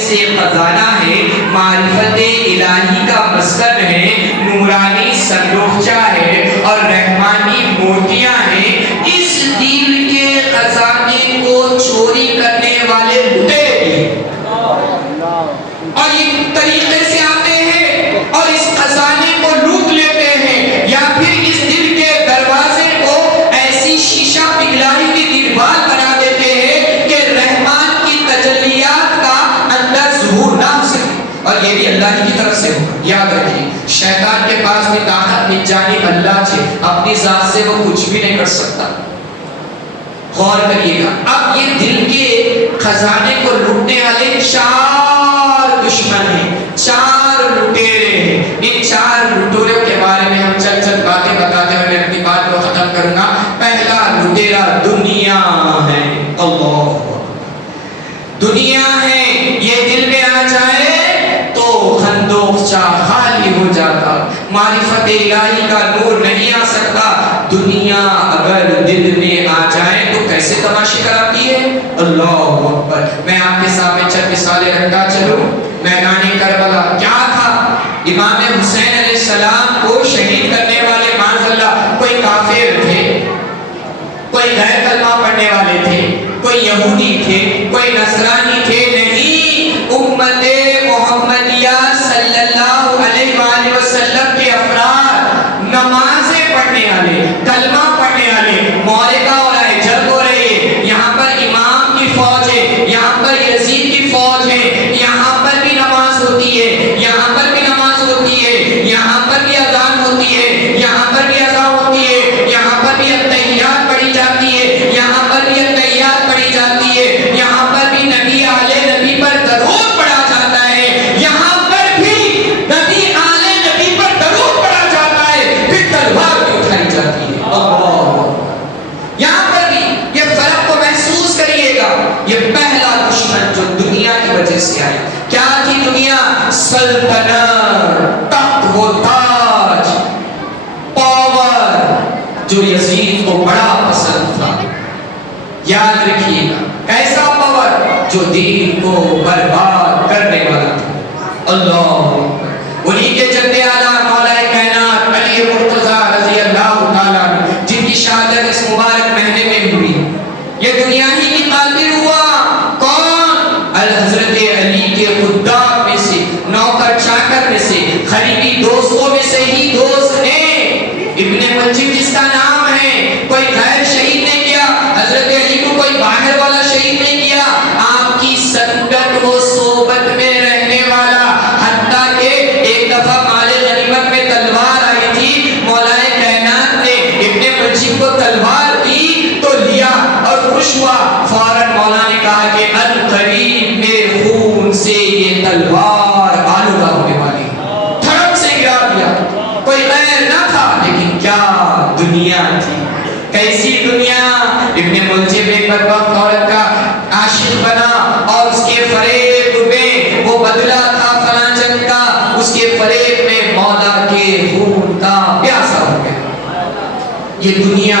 سے خزانہ ہے، معرفت الہی کا مسکن ہے، نورانی صندوقچہ ہے اور رحمانی موتیاں ہیں۔ اس دل کے خزانے کو چوری کرنے والے لٹیرے اور یہ طریقے سے آتے ہیں اور اس خزانے کو لوٹ لیتے ہیں، یا پھر اس دل کے دروازے کو ایسی شیشہ پگھلائی کی دیوار بنا دیتے ہیں کہ رحمان کی تجلیات کا اندر ظہور نہ ہو سکے، اور یہ بھی اللہ کی طرف سے ہوگا۔ یاد رکھیے، شیطان کے پاس بھی طاقت من جانب اللہ ہے، اپنی ذات سے وہ کچھ بھی نہیں کر سکتا۔ غور کریے گا، اب یہ دل کے خزانے کو لوٹنے والے چار دشمن ہیں، چار لٹیرے ہیں۔ ان چار لٹوروں کے بارے میں ہم چند باتیں بتاتے ہوئے اپنی بات کو ختم کروں گا۔ پہلا لٹیرا دنیا ہے، اللہ دنیا ہے، یہ دل میں آ جائے تو خندوقچہ خالی ہو جاتا، معرفت الہی کا نور نہیں آ سکتا۔ دنیا اگر دل میں آ جائے تو کیسے تماشے کراتی ہے، اللہ اکبر۔ میں آپ کے سامنے چند مثالیں رکھتا چلوں۔ میدان کربلا کیا تھا؟ امام حسین علیہ السلام کو شہید کرنے والے معاذ اللہ کوئی کافر تھے، کوئی غیر کلمہ پڑھنے والے تھے، کوئی یہودی تھے، کوئی نصرانی تھے، نہیں، امت محمدیہ صلی اللہ علیہ وآلہ وسلم کے افراد، نمازیں پڑھنے والے، کلمہ پڑھنے والے، معرکہ ہو رہا ہے، جنگ ہو رہی ہے، یہاں پر امام کی فوج ہے، یہاں پر یزید کی فوج ہے، یہاں پر بھی نماز ہوتی ہے، یہاں پر بھی نماز ہوتی ہے، یہاں پر بھی اذان ہوتی ہے، یہاں پر بھی اذان ہوتی ہے، یہاں پر بھی التحیات پڑھی جاتی ہے، یہاں پر بھی التحیات پڑھی جاتی ہے، یہاں پر بھی نبی آلِ نبی پر درود پڑھا جاتا ہے، یہاں پر بھی نبی آلِ نبی پر درود پڑھا جاتا ہے، پھر تلوار بھی اٹھائی جاتی ہے، اللہ یہاں پر بھی یہ فرق کو محسوس کریے گا۔ یہ پہلا دشمن جو دنیا کی وجہ سے آیا، کیا تھی دنیا؟ سلطنت، تخت و تاج، پاور، جو یزید کو بڑا پسند تھا۔ یاد رکھیے گا، کیسا پاور؟ جو دین کو برباد کرنے والا تھا، اللہ انہی کے جد اعلیٰ مولا کائنات علی مرتضیٰ رضی اللہ تعالیٰ جن کی شہادت اس مبارک مہینے میں ہوئی، یہ دنیا ہی کی قاتل ہوا۔ کون؟ حضرت علی کے خدام میں سے، نوکر چاکر میں سے، قریبی دوستوں میں سے ہی دوست ہیں۔ ابن ملجم جس کا نام ہے، کوئی غیر شہید نہیں کیا، حضرت علی کو کوئی باہر والا شہید نہیں کیا، آپ کی سنگت و صحبت میں رہنے والا، حتیٰ کہ ایک دفعہ مال غنیمت میں تلوار آئی تھی، مولا کائنات نے ابن ملجم کو تلوار دی تو لیا اور خوش ہوا، فوراً مولا نے کہا کہ عنقریب میرے خون سے یہ تلوار آلودہ ہونے والی، دھڑم سے گرا دیا۔ کوئی غیر نہ تھا، لیکن کیا دنیا تھی، کیسی دنیا۔ ابن ملجم ایک بدبخت عورت کا عاشق بنا اور اس کے فریب میں وہ بدلہ تھا فلاں جنگ کا، اس کے فریب میں مولا کے خون کا پیاسا ہو گیا۔ یہ دنیا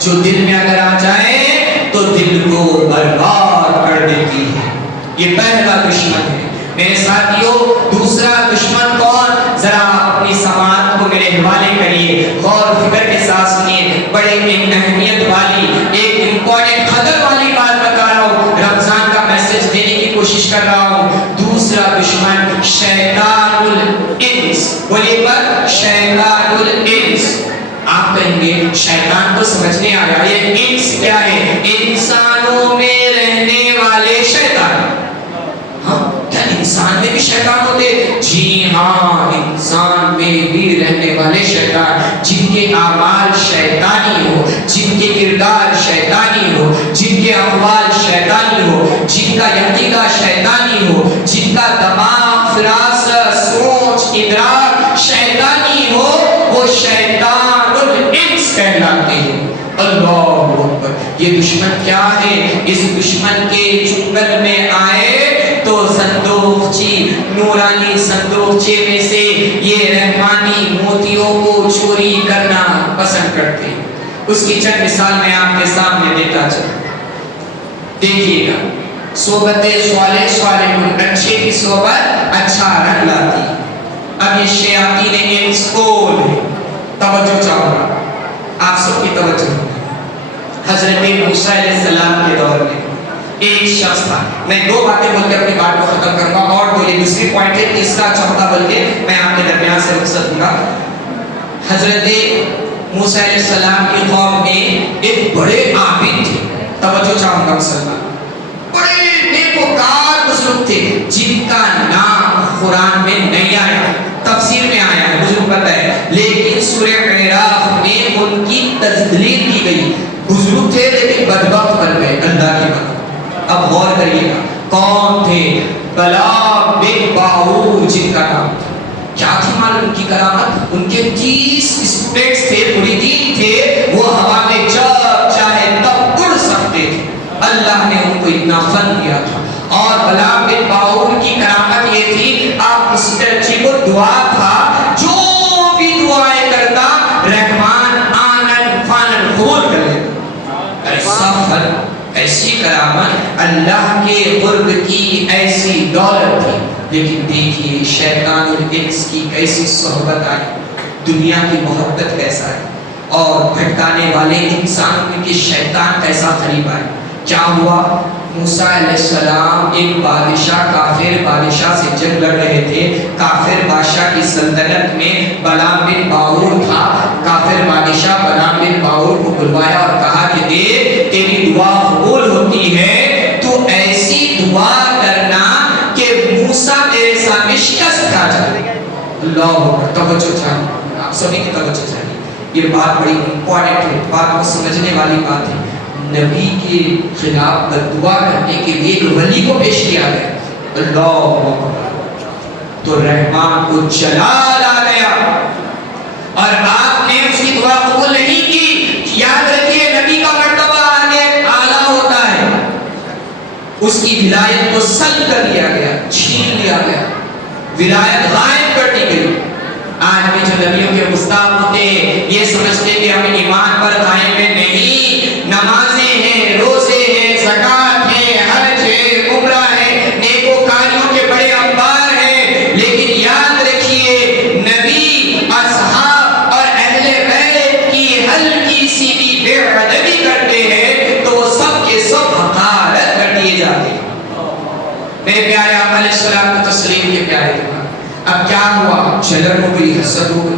جو دل میں اگر آ جائے تو دل کو برباد کر دیتی ہے، یہ پہلا دشمن ہے۔ میرے ساتھیوں، دوسرا دشمن کون؟ ذرا اپنی سماعت کو میرے حوالے کریے، غور و فکر کے ساتھ سنیے، بڑے اہمیت والی، ایک امپورٹنٹ قدر والی بات بتا رہا ہوں، رمضان کا میسج دینے کی کوشش کر رہا ہوں۔ دوسرا دشمن شیطان الانس، بولیے پر شیطان الانس۔ آپ کہیں گے شیطان تو سمجھنے آیا، یہ انس کیا ہے؟ انسانوں میں رہنے والے شیطان۔ ہاں، کیا انسان میں بھی شیطان ہوتے؟ جی ہاں، انسان میں بھی رہنے والے شیطان، جن کے اعمال شیطانی ہو، جن کے کردار شیطانی ہو، جن کے اقوال شیطانی ہو، جن کا عقیدہ شیطانی ہو، جن کا دماغ، فراست، سوچ، ادراک شیطانی ہو، وہ شیطان الانس کہلاتے ہیں۔ اللہ اکبر۔ یہ دشمن کیا ہے؟ اس دشمن کے چنگل میں آئے تو صندوقچی، نورانی صندوقچے میں سے یہ رحمانی موتیوں کو چوری کرنا پسند کرتے ہیں۔ اس کی چند مثال میں آپ کے سامنے دیتا چلوں، دیکھیے گا۔ صحبت صالح صالح صحبت اچھا رنگ لاتی. اب یہ شیاطین انس کون ہے؟ توجہ چاہوں گا آپ سب کی توجہ. حضرت موسیٰ علیہ السلام کے دور میں ایک شخص تھا. میں دو باتیں بول کے اپنی بات کو ختم کروں گا اور کوئی دوسری پوائنٹ ہے تیسرا چوتھا بول کے میں آپ کے درمیان سے رخصت ہوں گا. حضرت موسیٰ علیہ السلام کی قوم میں ایک بڑے عابد تھے. توجہ چاہوں گا مسلمان. بڑے نیکوکار بزرگ تھے جن کا نام قرآن میں نہیں آیا, تفسیر میں آیا ہے, مجھے پتہ ہے, لیکن سورہ اعراف میں ان کی تذلیل کی گئی. بزرگ تھے لیکن بدبخت بن گئے. اللہ کی بات. اب غور کریے گا کون تھے؟ بلاء بن باعور جن کا نام تھا. کیا تھی معلوم ان کی کرامت؟ ان کے 30 اسٹوڈنٹس تھے, مریدین تھے, وہ ہوا میں جب چاہے تب اڑ سکتے تھے. اللہ نے ان کو اتنا فن دیا تھا. اور بلاء بن باعور کی کرامت یہ تھی, آپ مسٹر جی کو دعا تھا جو بھی دعائیں کرتا رحمان آنن فانن قبول کر لیتا. ایسا فن, ایسی کرامت, اللہ کے قرب کی ایسی دولت تھی. لیکن دیکھیے شیطان الانس کی کیسی صحبت آئی, دنیا کی محبت کیسا ہے, اور بھٹکانے والے انسان کے شیطان کیسا قریب آئے. کیا ہوا؟ موسیٰ علیہ السلام ایک بادشاہ, کافر بادشاہ سے جنگ لڑ رہے تھے. کافر بادشاہ کی سلطنت میں بلاء بن باعور تھا. کافر بادشاہ بلاء بن باعور کو بلوایا اور کہا کہ دیکھ تیری دعا قبول ہوتی ہے, تو ایسی دعا کرنا کہ موسیٰ تیرے سامنے شکست کھا جائے. اللہ اکبر. توجہ چاہیے, آپ سبھی کی توجہ چاہیے. یہ بات بڑی امپورٹنٹ ہے, بات کو سمجھنے والی بات ہے. نبی کے خلاف دعا کرنے کے لیے ایک ولی کو پیش کیا گیا. اللہ اکبر. تو رحمان کو جلال آ گیا اور آپ نے اس کی دعا قبول نہیں کی. یاد رکھیے نبی کا مرتبہ آگے اعلیٰ ہوتا ہے. اس کی ولایت کو سلب کر لیا گیا, چھین لیا گیا, ولایت غائب کر دی گئی. آج بھی جو نبیوں کے گستاخ ہوتے ہیں یہ سمجھتے کہ ہم ایمان پر قائم ہیں. نہیں, نمازیں ہیں, روزے ہیں, زکوٰۃ ہے, حج ہے, عمرہ ہے, نیکوکاریوں کے بڑے انبار ہیں, لیکن یاد رکھیے نبی, اصحاب اور اہل بیت کی ہلکی سی بھی بے ادبی کرتے ہیں تو وہ سب کے سب حقارت کر دیے جاتے ہیں. میرے پیارے آقا علیہ السلام کو تسلیم کے پیارے تھے. اب کیا ہوا؟ جلن ہو گئی, حسد ہو گئی.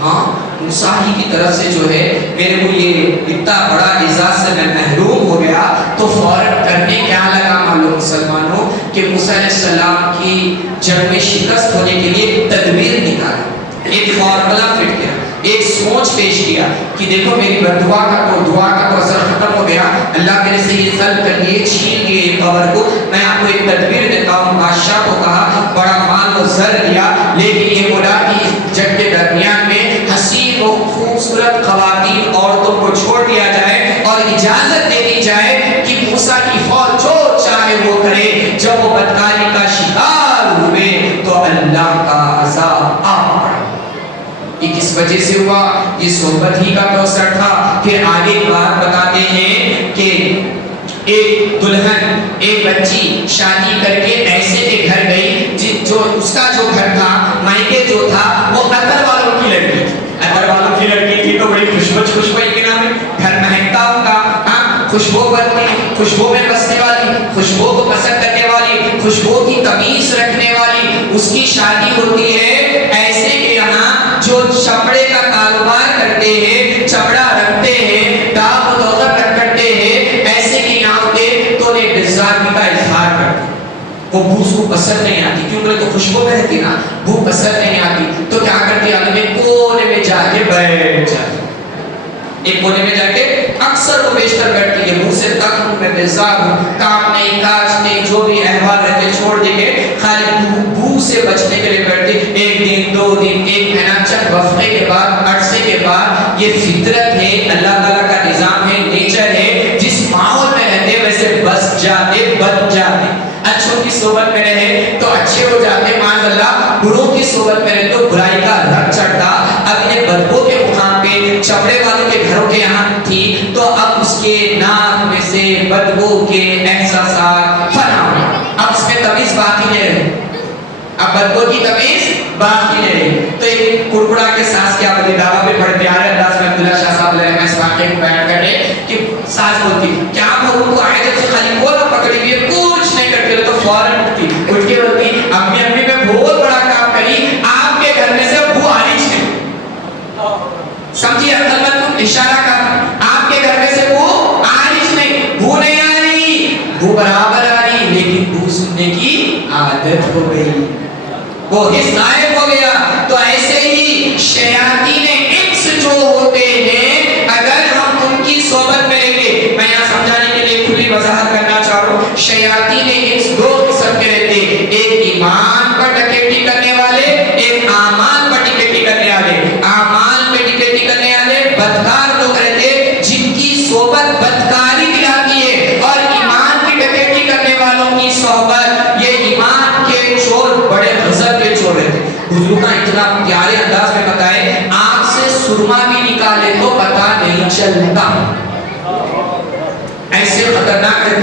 ہاں, موسیٰ ہی کی طرف سے جو ہے میرے کو یہ اتنا بڑا اعزاز سے میں محروم ہو گیا. تو فوراً کرنے کیا لگا معلوم مسلمانوں کہ موسیٰ علیہ السلام کی جنگ میں شکست ہونے کے لیے ایک تدبیر نکالا, ایک فارمولا فٹ کیا, ایک سوچ پیش کیا کہ دیکھو میری دعا کا تو اثر ختم ہو گیا, اللہ میرے سے یہ سلب کر لیے, چھین لیے پاور کو. میں آپ کو ایک تدبیر دیتا ہوں. بادشاہ کو کہا, بڑا مال و زر دیا, لیکن یہ بولا کہ اس جنگ کے درمیان میں حسین و خوبصورت خواتین عورتوں کو چھوڑ دیا جائے اور اجازت دے دی جائے کہ موسیٰ کی فوج جو چاہے وہ کرے. جب وہ بدکاری کا شکار ہوئے تو اللہ کا عذاب آ پڑا. یہ کس وجہ سے ہوا؟ یہ صحبت ہی کا کوثر تھا. پھر آگے بات بتاتے ہیں کہ ایک دلہن, ایک بچی شادی کر کے ایسے کے گھر گئی جو اس کا جو گھر تھا, مائکے جو تھا, وہ اطہر والوں کی لڑکی تھی. اطہر والوں کی لڑکی تھی تو بڑی خوشبو کے نام ہے, گھر مہکتا ہوگا, ہاں, خوشبو بنتی, خوشبو میں بسنے والی, خوشبو کو پسند کرنے والی, خوشبو کی تمیز رکھنے والی. اس کی شادی ہوتی ہے ایسے کہ یہاں جو چمڑے کا کاروبار کرتے ہیں, چمڑا رکھتے ہیں, داغ و دولت کرتے ہیں, ایسے کہ یہاں ہوتے تو انہیں بزاری کا اظہار کرتے. وہ بو اس کو پسند نہیں آتی کیونکہ تو خوشبو بہتی نا, بو پسند نہیں آتی تو کیا کرتی, آدمی کونے میں جا کے بیٹھ جاتی. ایک کونے میں جا کے اکثر وہ بیشتر بیٹھتی ہے, منہ سے تک ہوں, میں بیزار ہوں, کام نہیں, کاج نہیں, جو بھی احوال رہتے چھوڑ دے کے خالی بو سے بچنے کے لیے بیٹھتی. ایک دن, 2 دن, 1 مہینہ, چند وقفے کے بعد, عرصے کے بعد, یہ فطرت ہے, اللہ تعالیٰ کا نظام ہے, نیچر ہے, جس ماحول میں رہتے ویسے بس جاتے, بن جاتے. اچھوں کی صحبت میں رہے تو اچھے ہو جاتے, معاذ اللہ. بروں کی صحبت میں رہے تو برائی کا رنگ چڑھتا. اب انہیں بدبو کے مقام پہ چمڑے والوں کے گھروں کے یہاں تھی تو اب اس کے ناک میں سے بدبو کے احساسات فنا ہوئے. اب اس میں تمیز باقی ہے, اب بدبو کی تمیز باقی نہیں رہی. تو ایک کڑکڑا کے ساس کیا بولتی دعویٰ پہ بڑے پیارے انداز میں عبداللہ شاہ صاحب علیہ اس واقعے کو بیان کر رہے کہ ساس بولتی کیا بہو کو آئے جب سے خالی وہ نہ پکڑی ہوئی ہے کچھ نہیں کرتی تو فوراً اٹھتی اٹھ کے بولتی امی امی میں بہت بڑا کام کری آپ کے گھر میں سے بو آ رہی ہے. سمجھیے عقل مند کو اشارہ کر آپ کے گھر میں سے بو آ رہی نہیں بو نہیں آ رہی بو برابر آ رہی لیکن بو سننے کی عادت ہو گئی وہ حس غائب ہو گیا. تو ایسے ہی شیاطین انس جو ہوتے ہیں اگر ہم ان کی صحبت میں رہیں گے میں یہاں سمجھانے کے لیے کھلی وضاحت کرنا چاہ رہا ہوں. شیاطین انس دو قسم کے رہتے ہیں ایک ایمان پر ڈکیتی کرنے والے ایک اعمال پر ڈکیتی کرنے والے. اعمال پہ ڈکیتی کرنے والے بدکار لوگ رہتے ہیں جن کی صحبت بدکاری دلاتی ہے اور ایمان کی ڈکیتی کرنے والوں کی صحبت یہ ایمان کے چور بڑے غضب کے چور رہتے. بزرگاں اتنا پیارے انداز میں بتائے آنکھ سے سرما بھی نکالے تو پتہ نہیں چلتا. ایسے خطرناک ہے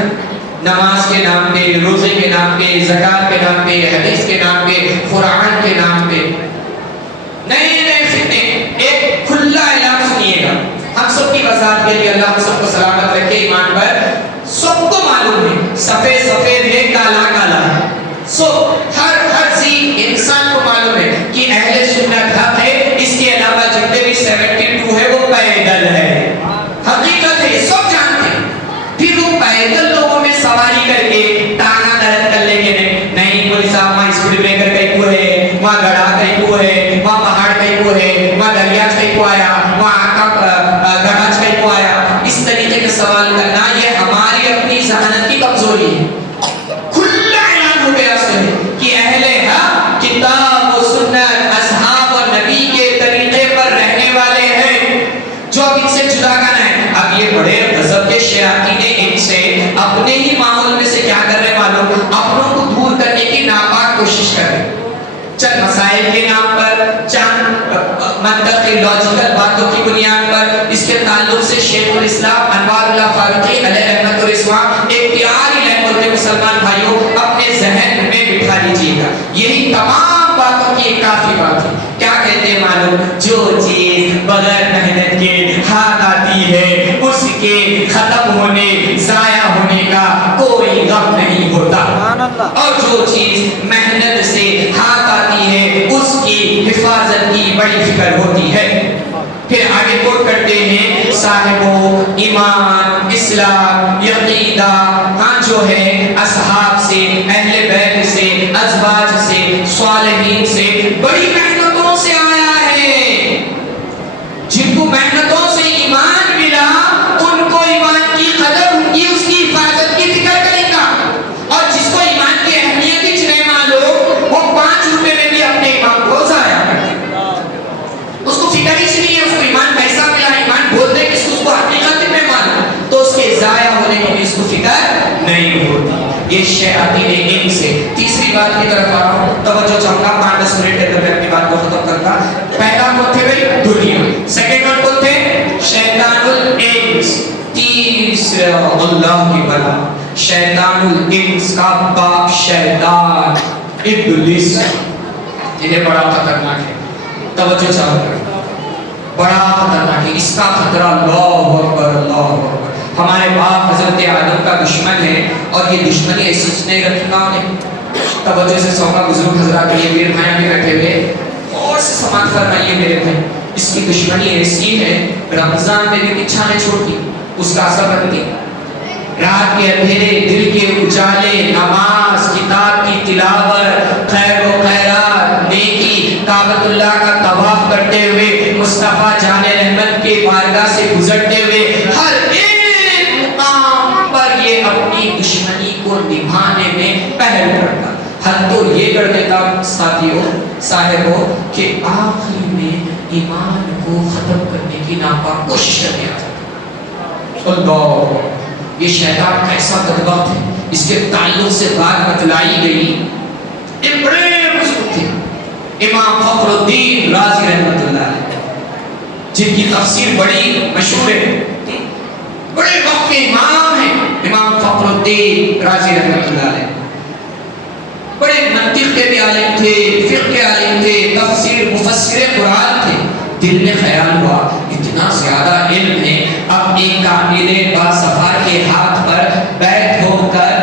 نماز کے نام پہ روزے کے نام پہ زکات کے نام پہ حدیث کے نام پہ قرآن کے نام پہ نئے نئے فتنے. ایک کھلا اعلان سنیے گا ہم سب کی وضاحت کے لیے اللہ ہم سب کو سلامت رکھے ایمان پر. سب کو معلوم ہے سفید سفید ہے کالا کالا ہے. سو ہر سی انسان کو معلوم ہے کہ اہل سنت حق ہے اس کے علاوہ جتنے بھی 72 ہے وہ پیدل ہے. حقیقت ہے سب جانتے ہیں. پھر وہ پیدل لوگوں میں سواری کر کے ٹانگا درد کر لیں گے نہیں کوئی صاحب وہاں اسپیڈ بریکر کہیں کو ہے وہاں گڑھا کہیں کو ہے وہاں پہاڑ کہیں کو ہے وہاں دریا کہیں کو آیا وہاں گڑھا کہیں کو آیا. اس طریقے کے سوال کرنا یہ ہماری اپنی ذہانت کی کمزوری ہے. کھلا اعلان ہو گیا اس کہ اہل حق کتاب و سنت اصحاب اور نبی کے طریقے پر رہنے والے ہیں جو اب ان سے جدا کرنا ہے. اب یہ بڑے غضب کے شیاطین ان سے اپنے ہی ماحول میں سے کیا کر رہے معلوم اپنوں کو دور کرنے کی ناپاک کوشش کر رہے. چند مسائل کے نام پر چند منطقی لاجیکل باتوں کی بنیاد پر اس کے تعلق سے شیخ الاسلام انوار اللہ فاروقی علیہ رحمت و رضوان ایک پیاری لائن بولتے مسلمان بھائیوں اپنے ذہن میں بٹھا لیجیے گا. یہی تمام باتوں کی ایک کافی بات ہے. کیا کہتے ہیں معلوم جو چیز بغیر محنت کے ہاتھ آتی ہے اس کے ختم ہونے ضائع ہونے کا کوئی غم نہیں ہوتا اور جو چیز محنت سے ہاتھ آتی ہے اس کی حفاظت کی بڑی فکر ہوتی ہے. پھر آگے کوٹ کرتے ہیں صاحبو ایمان اسلام عقیدہ ہاں جو ہے اصحاب سے اہل بیت سے ازواج سے صالحین سے بڑی محنتوں سے آیا ہے. جن کو محنتوں سے ایمان ملا ان کو ایمان کی قدر ہوگی اس کی حفاظت کی فکر کرے گا. اور جس کو ایمان کی اہمیت ہی نہیں معلوم وہ 5 روپے میں بھی اپنے ایمان کو ضائع کرتے اس کو فکر ہی نہیں ہے. اس کو ایمان کیسا ملا ایمان بولتے کہ اس کو حقیقت میں معلوم تو اس کے ضائع ہونے کی بھی اس کو فکر نہیں ہوتی. یہ شیاطین ان سے. تیسری بات کی طرف آ رہا ہوں توجہ چاہوں گا 5-10 منٹ کے اندر میں اپنی بات کو ختم کرتا. پہلا کون تھے بھائی دنیا. سیکنڈ ون کون تھے شیطان الانس. تیسرا اللہ کی بلا شیطان الانس کا باپ شیطان ابلیس. یہ بڑا خطرناک ہے. توجہ چاہوں گا بڑا خطرناک ہے. اس کا خطرہ اللہ اکبر اللہ اکبر. ہمارے باپ حضرت آدم کا دشمن ہے اور یہ دشمنی ایسی نہیں رکھی گا انہیں. توجہ سے سوگا بزرگ حضرات یہ میرے بھائیاں بھی بیٹھے ہوئے اور سے سماعت فرمائیے میرے بھائی. اس کی دشمنی ایسی ہے رمضان میں بھی پیچھا نہیں چھوڑتی اس کا اثر بنتی. رات کے اندھیرے دل کے اجالے نماز کتاب کی تلاوت خیر و خیرات نیکی کعبۃ اللہ کا طواف کرتے ہوئے مصطفیٰ جان رحمت کے بارگاہ سے گزرتے ہوئے ہر ایک مقام پر یہ اپنی دشمنی کو نبھانے میں پہل کرتا. حد تو یہ کر دیتا ساتھیوں صاحبوں کہ آخری میں ایمان کو ختم کرنے کی ناپاک کوشش کرنے آتا. اللہ یہ شیطان کیسا بدبخت ہے. اس کے تعلق سے بات بتلائی گئی. ایک بڑے بزرگ تھے امام فخر الدین رازی رحمۃ اللہ علیہ جن کی تفسیر بڑی مشہور ہے. بڑے وقت کے امام ہیں امام فخر الدین رازی رحمۃ اللہ علیہ. بڑے بڑے منطق کے بھی عالم تھے، فقہ کے عالم تھے، تفسیر مفسر قرآن تھے. دل میں خیال ہوا اتنا زیادہ علم ہے، اب ایک کامل باصفار کے ہاتھ پر بیٹھ ہو کر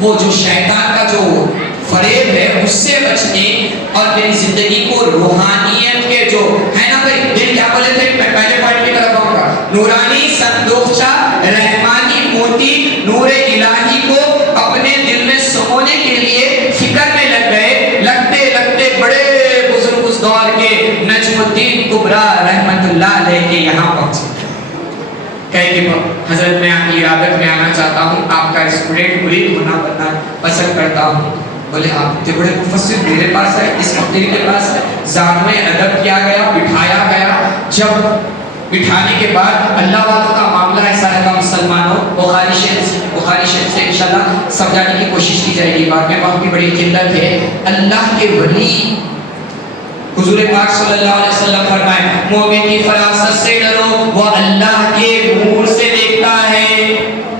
وہ جو شیطان کا جو فریب ہے اس سے بچنے اور میری زندگی کو روحانیت کے جو ہے نا بھائی دل کیا بولے تھے، میں پہلے پوائنٹ کی طرف آؤں گا، نورانی صندوقچہ رحمانی موتی نور الہی کو اپنے دل میں سمونے کے لیے فکر میں لگ گئے. لگتے لگتے بڑے بزرگ اس دور کے نجم الدین کبریٰ رحمت اللہ علیہ کے یہاں پہنچے. کہے کہ حضرت میں آپ کی عیادت میں آنا چاہتا ہوں، آپ کا اسٹوڈنٹ مرید ہونا بننا پسند کرتا ہوں. بولے آپ اتنے بڑے مفسر میرے پاس ہے، اس مقدر کے پاس ہے. زانوے ادب کیا گیا، بٹھایا گیا. جب بٹھانے کے بعد اللہ والوں کا معاملہ ایسا ہے مسلمانوں، بخاری شریف سے انشاءاللہ سمجھانے کی کوشش کی جائے گی. بعد میں وقت کی بڑی قلت ہے. اللہ کے ولی حضور پاک صلی اللہ علیہ وسلم فرمائے مومن کی فراست سے ڈرو، وہ اللہ کے نور سے دیکھتا ہے.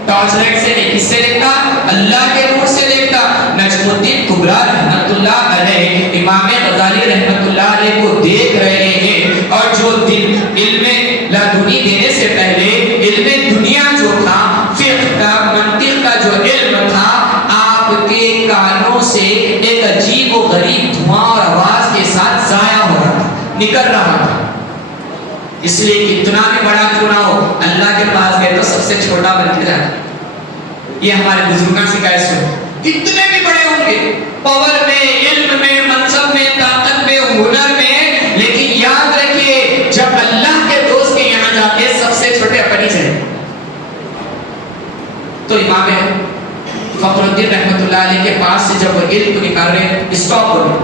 ٹارچ لائٹ سے نہیں، کس سے دیکھتا؟ اللہ کے نور سے دیکھتا. نجم الدین کبریٰ رحمت اللہ علیہ امام غزالی رحمت اللہ علیہ کو دیکھ رہے ہیں، اور جو علم لدنی دینے سے پہلے علم دنیا جو تھا، فقہ کا منطق کا جو علم تھا، آپ کے کانوں سے ایک عجیب و غریب دھواں اور آواز کے ساتھ ضائع ہو رہا تھا، نکل رہا تھا. اس لیے کتنا بھی بڑا کیوں نہ ہو اللہ کے پاس گئے تو سب سے چھوٹا بن کے جانا. یہ ہمارے بزرگوں سے کیسے ہو، کتنے بھی بڑے ہوں گے پاور میں، علم میں، منصب میں، طاقت میں، ہنر میں، لیکن یاد رکھیے جب اللہ کے دوست کے یہاں جاتے سب سے چھوٹے اپنی سے. تو امام فخر الدین رحمت اللہ علیہ کے پاس سے جب وہ علم کو نکال رہے ہیں، اسٹاپ کرو،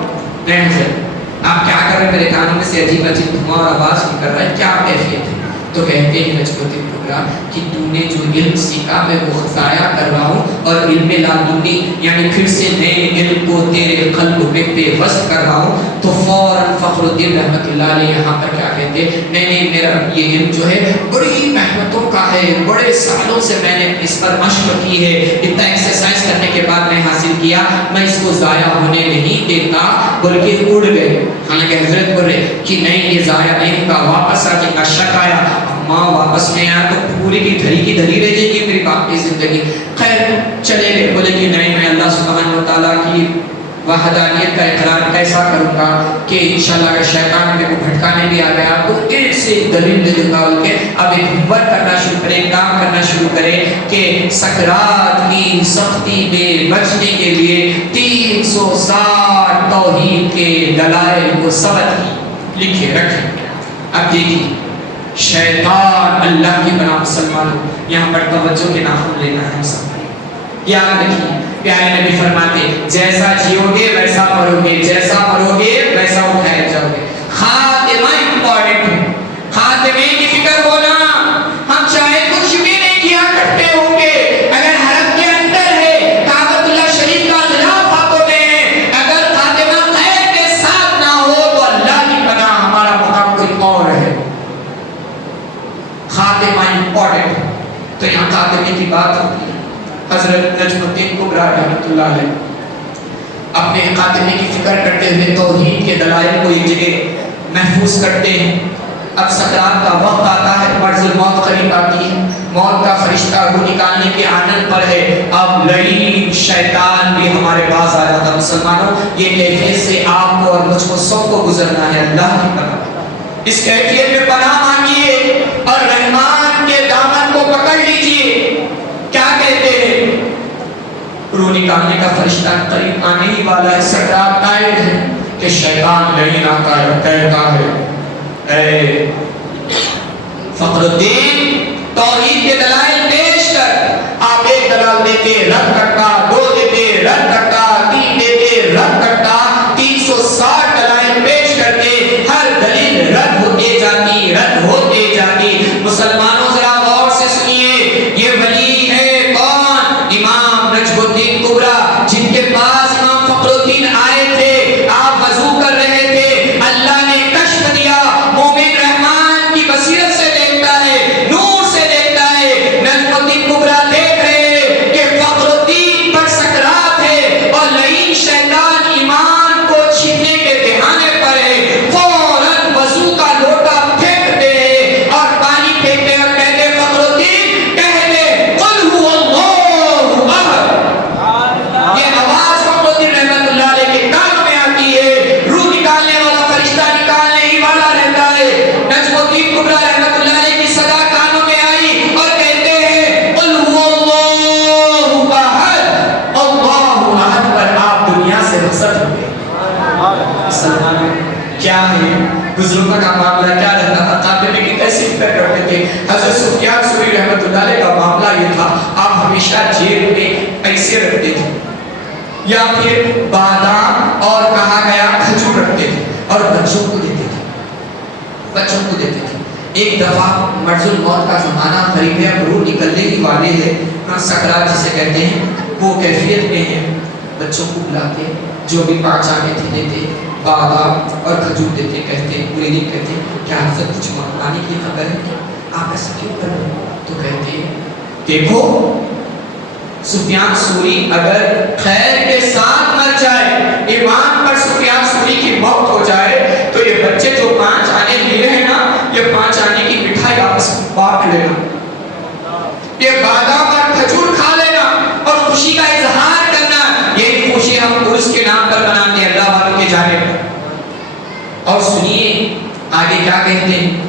نہیں حضرت آپ کیا کر رہے ہیں، میرے کانوں میں سے عجیب عجیب دھواں اور آواز نکل رہا ہے، کیا کیفیت ہے؟ تو کہتے ہیں نجم الدین کبریٰ کہ تو نے جو علم سیکھا میں وہ ضائع کر رہا ہوں، اور علم لدنی یعنی پھر سے نئے علم کو تیرے قلب میں پیوست کر رہا ہوں. تو فوراً فخر الدین رحمت اللہ علیہ یہاں پر کیا کہتے ہیں، نہیں میرا یہ علم جو ہے بڑی محنتوں کا ہے، بڑے سالوں سے میں نے اس پر مشق کی ہے، اتنا ایکسرسائز کرنے کے بعد میں حاصل کیا، میں اس کو ضائع ہونے نہیں دیتا، بلکہ اڑ گئے. حالانکہ حضرت بول رہے کہ نہیں یہ ضائع نہیں ہوگا، واپس آ کے شک آیا، ماں واپس میں آیا تو پوری کی دھری رہ جائے گی میری باپ کی زندگی. خیر چلے گئے، بولے کہ نہیں میں اللہ سبحانہ وتعالیٰ کی وحدانیت کا اقرار کیسا کروں گا کہ انشاءاللہ اگر شیطان میرے کو بھٹکانے بھی آ گیا تو ایک سے دلیل دے دوں گا. ان کے اب ایک ہمت کرنا شروع کرے، کام کرنا شروع کرے کہ سکرات کی سختی میں بچنے کے لیے 360 توحید کے دلائل کو سبق لکھے رکھے. اب دیکھیے شیطان اللہ کی بنا مسلمانوں یہاں پر توجہ کے ناخن لینا ہے. سب یاد رکھیے پیارے نبی فرماتے جیسا جیو گے ویسا مرو گے، جیسا مرو گے ویسا اٹھائے جاؤ گے. خاتمہ امپورٹنٹ ہے، خاتمے کی فکر ہونا. ہم چاہے کچھ بھی نہیں کیا کرتے ہوں گے، اگر حرم کے اندر ہے، کعبۃ اللہ شریف کا غلاف ہاتھوں میں ہے، اگر خاتمہ خیر کے ساتھ نہ ہو تو اللہ کی پناہ ہمارا مقام کوئی اور ہے. خاتمہ امپورٹنٹ ہے. تو یہاں خاتمے کی بات ہوتی ہے. حضرت نجم الدین کبریٰ رحمت اللہ علیہ اپنے خاتمے کی فکر کرتے ہوئے توحید کے دلائل کو ایک جگہ محفوظ کرتے ہیں. اب سکرات کا وقت آتا ہے، مرض الموت قریب آتی ہے، موت کا فرشتہ روح نکالنے کے آنند پر ہے. اب لعین شیطان بھی ہمارے پاس آ جاتا. مسلمانوں یہ کیفیت سے آپ کو اور مجھ کو سب کو گزرنا ہے. اللہ کی پناہ، اس کیفیت میں پناہ مانگیے اور رحمان کے دامن کو پکڑ لیجیے. کیا کہتے ہیں؟ روح نکالنے کا فرشتہ قریب آنے ہی والا ہے، سکرات قائد ہے کہ شیطان لعین آتا ہے، کہتا ہے اے فخر الدین توحید کے دلائل پیش کر. آپ ایک دلال دیتے رد کرتا، دو دیتے رد کرتا، تین دیتے رد کرتا، 360 دلائل پیش کرتے، ہر دلیل رد ہوتے جاتی، رد ہوتے جاتی. مسلمانوں ذرا غور سے سنیے، یہ ولی ہے کون؟ امام نجم الدین کبریٰ، جن کے پاس امام فخر الدین آئے تھے. آپ وضو کر رہے تھے، اللہ نے کشف دیا. مومن رحمان کی بصیرت سے دیکھتا ہے، نور سے دیکھتا ہے. نجم الدین کبریٰ دیکھ رہے کہ فخر الدین پر سکرات ہے مسلمانوں کیا ہے بزرگوں کا معاملہ کیا رہتا تھا، قافلے کی کیسی فکر کرتے تھے. حضرت سفیان ثوری رحمۃ اللہ علیہ کا معاملہ یہ تھا، آپ ہمیشہ جیب میں پیسے رکھتے تھے یا پھر بادام اور کہا گیا کھجور رکھتے تھے اور بچوں کو دیتے تھے، بچوں کو دیتے تھے. ایک دفعہ مرض الموت کا زمانہ قریب ہے، روح نکلنے ہی والے ہیں، سکرات جسے کہتے ہیں، وہ کیفیت میں ہیں. بچوں کو بلاتے، جو بھی 5 آنے تھے دیتے، بادام اور کھجور دیتے. کہتے مرید کہتے کیا حضرت کچھ منگوانے کی خبر ہے کیا، آپ ایسا کیوں کر رہے ہیں؟ تو کہتے ہیں دیکھو سفیان ثوری اگر خیر کے ساتھ مر جائے، ایمان پر سفیان ثوری کی موت ہو جائے، تو یہ بچے جو 5 آنے لیے ہیں نا، یہ 5 آنے کی مٹھائی آپس میں بانٹ لینا، یہ بادام اور کھجور کھا لینا اور خوشی کا اظہار کرنا. یہ خوشی ہم عرس کے نام پر مناتے ہیں اللہ والوں کے جانب پر. اور سنیے آگے کیا کہتے ہیں،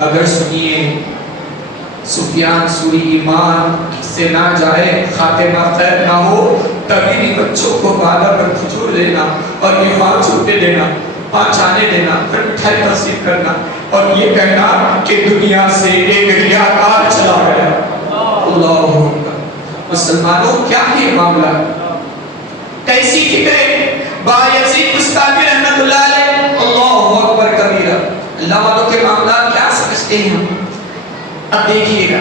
اگر سنیے سفیان ثوری ایمان سے نہ جائے، خاتمہ خیر نہ ہو، تبھی بھی بچوں کو بادام اور کھجور دینا اور ایمان چھوٹے دینا، 5 آنے دینا، پھر مٹھائی تقسیم کرنا اور یہ کہنا کہ دنیا سے ایک ریاکار چلا گیا. اللہ اکبر. مسلمانوں کیا ہے معاملہ، کیسی فکریں. بایزید بستامی رحمۃ اللہ علیہ، اللہ اکبر کبیرہ، اللہ والوں کے معاملات کیا سمجھتے ہیں ہم. اب دیکھیے گا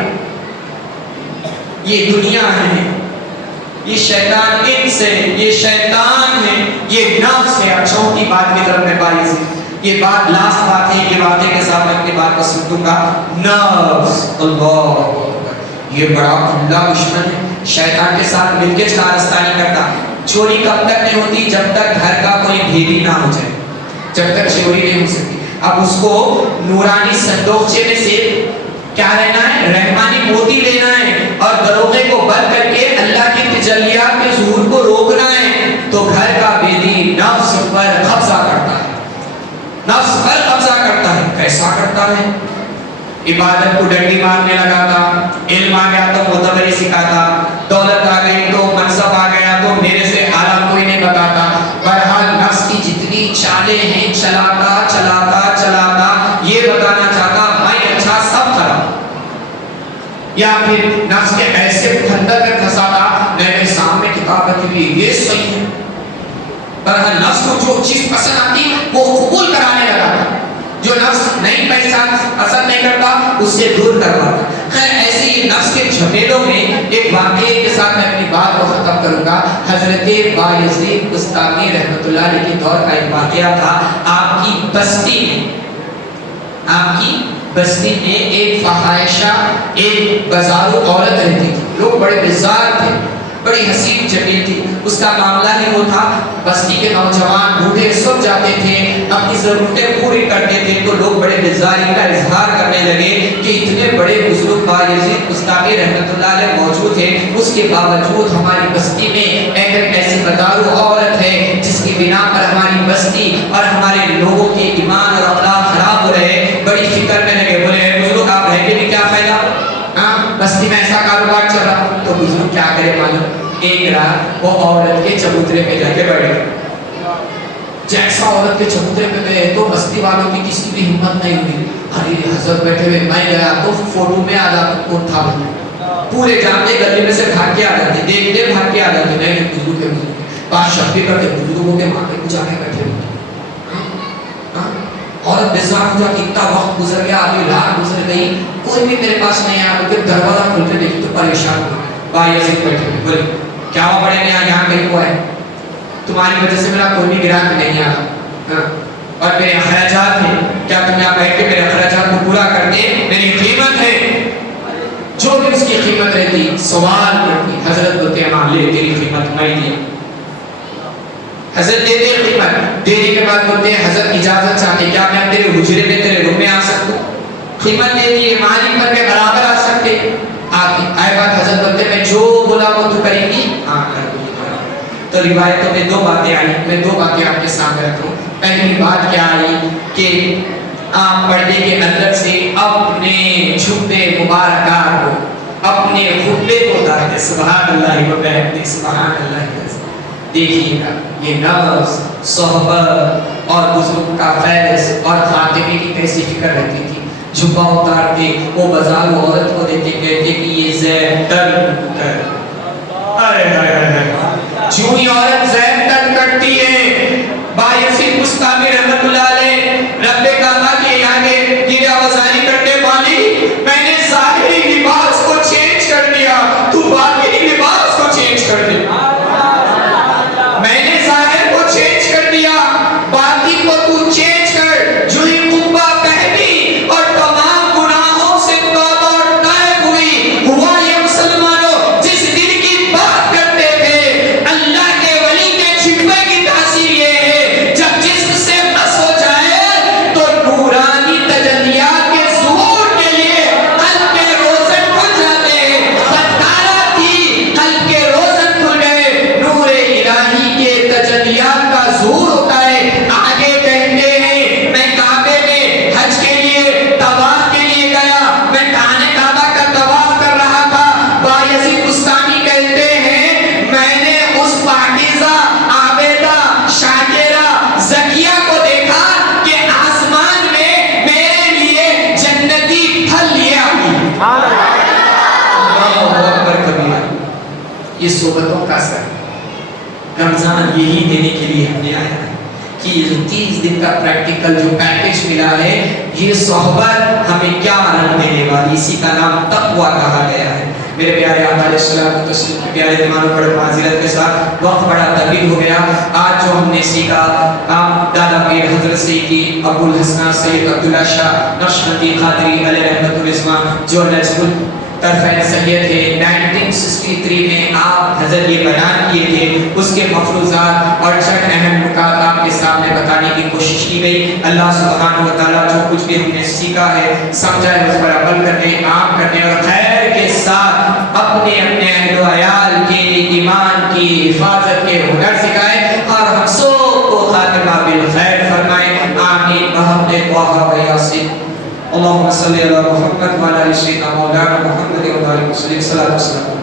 یہ دنیا ہے، یہ شیطان انس ہے، یہ شیطان ہے، یہ نفس ہے. اچھوں کی بات کی طرف میں بایزید، یہ بات لاسٹ بات ہے، یہ باتیں کے ساتھ اپنی بات کا سنتوں کا نفس. اللہ اکبر، یہ بڑا کھلا دشمن ہے، شیطان کے ساتھ مل کے کارستانی کرتا. چوری کب تک نہیں ہوتی، جب تک گھر کا کوئی بھیلی نہ ہو جائے، جب تک چوری نہیں ہو سکتی. اب اس کو نورانی صندوقچے میں سے کیا لینا ہے، رحمانی موتی لینا ہے اور دروغے کو بند کر کے اللہ کی تجلیات کے ظہور کو روکنا ہے. تو گھر کا بیدی نفس پر قبضہ کرتا ہے، نفس پر قبضہ کرتا ہے. کیسا کرتا ہے، عبادت کو ڈنڈی مارنے لگا تھا، علم آ گیا تو معتبری سکھاتا، دولت آ گئی تو منصب آ گیا تو میرے سے اعلیٰ کوئی نہیں بتاتا. بہرحال نفس کی جتنی چالیں ہیں چلاتا چلاتا چلاتا یہ بتانا چاہتا میں اچھا سب خراب، یا پھر نفس کے ایسے پھندر میں پھنساتا میرے سامنے کتاب رکھی ہوئی یہ صحیح ہے. بہرحال نفس کو جو چیز پسند آتی وہ قبول کرانے لگا تھا، جو نفس نہیں پسند نہیں کرتا اس سے دور کرواتا. خیر ایسے ہی نفس کے جھمیلوں میں ایک واقعے کے ساتھ میں اپنی بات کو ختم کروں گا. حضرت بایزید بستامی رحمۃ اللہ علیہ کے دور کا ایک واقعہ تھا. آپ کی بستی میں ایک فحائشہ ایک بازارو عورت رہتی تھی. لوگ بڑے بیزار تھے، بڑی حسین جمیل تھی. اس کا معاملہ ہی وہ تھا، بستی کے نوجوان بوڑھے سب جاتے تھے، اپنی ضرورتیں پوری کرتے تھے. تو لوگ بڑے بیزاری کا اظہار کرنے لگے کہ اتنے بڑے بزرگ بایزید بستامی رحمۃ اللہ علیہ موجود ہیں، اس کے باوجود ہماری بستی میں ایک ایسی بازارو عورت ہے جس کی بنا پر ہماری بستی اور ہمارے لوگوں کے ایمان اور اخلاق خراب ہو رہے. بڑی فکر میں لگے، بولے بزرگ آپ رہ کے بھی کیا فائدہ، بستی میں ایسا کاروبار چل رہا. تو بزرگ کیا کرے معلوم، ایک رات وہ عورت کے چبوترے پہ جا کے بیٹھ گئے. جیسا عورت کے چبوترے پہ گئے تو بستی والوں کی کسی کی ہمت نہیں ہوئی. ارے حضرت بیٹھے ہوئے، میں گیا تو فوٹو میں آ جاتا کون تھا، پورے جانتے گلی میں سے بھاگ کے آ جاتے، دیکھتے بھاگ کے آ جاتے. نہیں بزرگ کے بزرگ بات شبی کرتے، بزرگوں کے ماں کے کچھ آگے بیٹھے ہوئے. عورت بیزار ہو جاتی، اتنا وقت گزر گیا، ابھی رات گزر گئی، کوئی بھی میرے پاس نہیں آیا. پھر دروازہ کھولتے دیکھی تو پریشان ہو. بایزید بیٹھے ہوئے، بولے کیا ہوا بڑے میاں، یہاں کہیں ہوا ہے، تمہاری وجہ سے میرا کوئی بھی گراہک نہیں آیا اور میرے اخراجات ہیں، کیا تم یہاں بیٹھ کے میرے اخراجات کو پورا کر کے میری قیمت ہے جو بھی اس کی قیمت رہتی سوال کرتی. حضرت بولتے ہیں ہاں لے تیری قیمت میں دیا. حضرت دیتے ہیں قیمت، دینے کے بعد بولتے ہیں حضرت اجازت چاہتے کیا میں تیرے حجرے میں تیرے روم میں آ سکتا ہوں. قیمت دیتی ہے، مالک پر کے برابر آ سکتے آتی. آئے بات حضرت بولتے ہیں میں جو بولا وہ تو کریں گی، ہاں کر دوں. تو روایتوں میں 2 باتیں آئی، میں 2 باتیں آپ کے سامنے رکھوں. پہلی بات کیا آئی کہ آپ پردے کے اندر سے اپنے جھبے مبارکات کو، اپنے خطبے کو اتارتے. سبحان اللہ و بحمدہ، سبحان اللہ. دیکھیے گا یہ نفس، صحبت اور بزرگ کا فیض اور خاتمے کی کیسی فکر رہتی تھی. جھبا اتار کے وہ بازار عورت کو دیکھ کے کہتے کہ یہ زیب تن کر. جو ہی عورت زیب تن کرتی ہے، بایزید بستامی رحمت اللہ علیہ رب کعبہ کے آگے یہ آوازانی کرتے والی میں نے ظاہری لباس کو چینج کر دیا، تو باطنی لباس کو چینج کر دے. میں نے ظاہر کو چینج کر دیا، باطن کو تو چینج کر. جو ہی قبہ پہنی اور تمام گناہوں سے توبہ اور تائب ہوئی، ہوا یہ مسلمانوں جس دل کی بات کرتے تھے. اللہ کے ولی کے چھپے کی تاثیر یہ ہے جب جسم سے بس ہو جائے تو نورانی تجلیات کے ظہور کے لیے قلب کے روزن کھل جاتے ہیں. ستارہ تھی، قلب کے روزن کھل گئے، نور الہی کے تجلیات کا ظہور ہوتا ہے. آگے کہتے ہیں میں کعبے میں حج کے لیے طواف کے لیے گیا، میں خانہ کعبہ کا طواف کر رہا تھا. بایزید بستامی کہتے ہیں میں نے اس پاکیزہ عابدہ شاکرہ زکیہ کو دیکھا کہ آسمان میں میرے لیے جنتی پھل لے آئی. اللہ اکبر کبیرہ. یہ صحبتوں کا اثر. رمضان یہی دینے کے لیے ہم نے آیا ہے کہ یہ جو 30 دن کا پریکٹیکل جو پیکیج ملا ہے، یہ صحبت ہمیں کیا رنگ دینے والی، اسی کا نام تقویٰ کہا گیا ہے. میرے پیارے آقا علیہ السلام و تسلیم کے پیارے دیوانوں پر معذرت کے ساتھ وقت بڑا طویل ہو گیا. آج جو ہم نے سیکھا دادا پیر حضرت سیدی ابو الحسن سید عبداللہ شاہ نقشبندی قادری علیہ رحمۃ الرحمٰن جو نجم طرفین سید تھے، 1963 میں آپ حضرت یہ بیان کیے تھے، اس کے مفروضات اور چند اہم نکات آپ کے سامنے بتانے کی کوشش کی گئی. اللہ سبحانہ و تعالیٰ جو کچھ بھی ہم نے سیکھا ہے، سمجھا ہے، اس پر عمل کرنے، کام کرنے اور خیر کے ساتھ اپنے اہل و عیال کے ایمان کی حفاظت کے ہنر سکھائے اور ہم سب کو خاتمہ بالخیر فرمائے. آمین بحق طه و یاسین. اللهم صل على محمد وعلى ال سيدنا مولانا محمد وعلى اله وصحبه صلاه والسلام.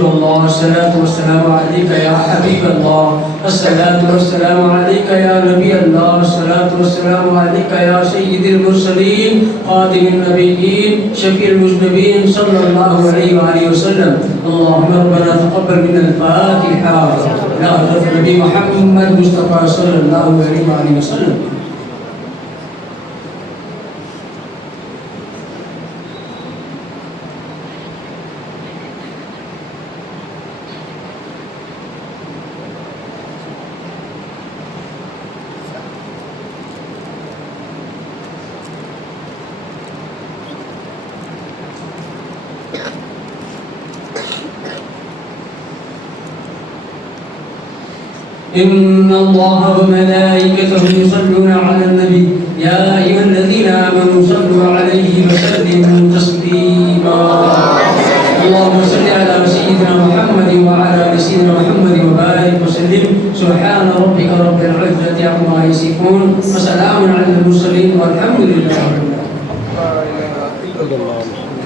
رسول الله، الصلاة والسلام عليك يا حبيب الله، الصلاة والسلام عليك يا نبي الله، الصلاة والسلام عليك يا سيد المرسلين خاتم النبيين شفيع المذنبين صلى الله عليه وآله وسلم. اللهم ربنا تقبل منا الفاتحة إلى حضرة النبي محمد مصطفى صلى الله عليه وآله وسلم. إن الله وملائكته يصلون على النبي يا أيها الذين آمنوا صلوا عليه وسلموا تسليما. اللهم صل على سيدنا محمد وعلى آل سيدنا محمد وبارك وسلم. سبحان ربك رب العزة عما يصفون وسلام على المرسلين والحمد لله رب العالمين.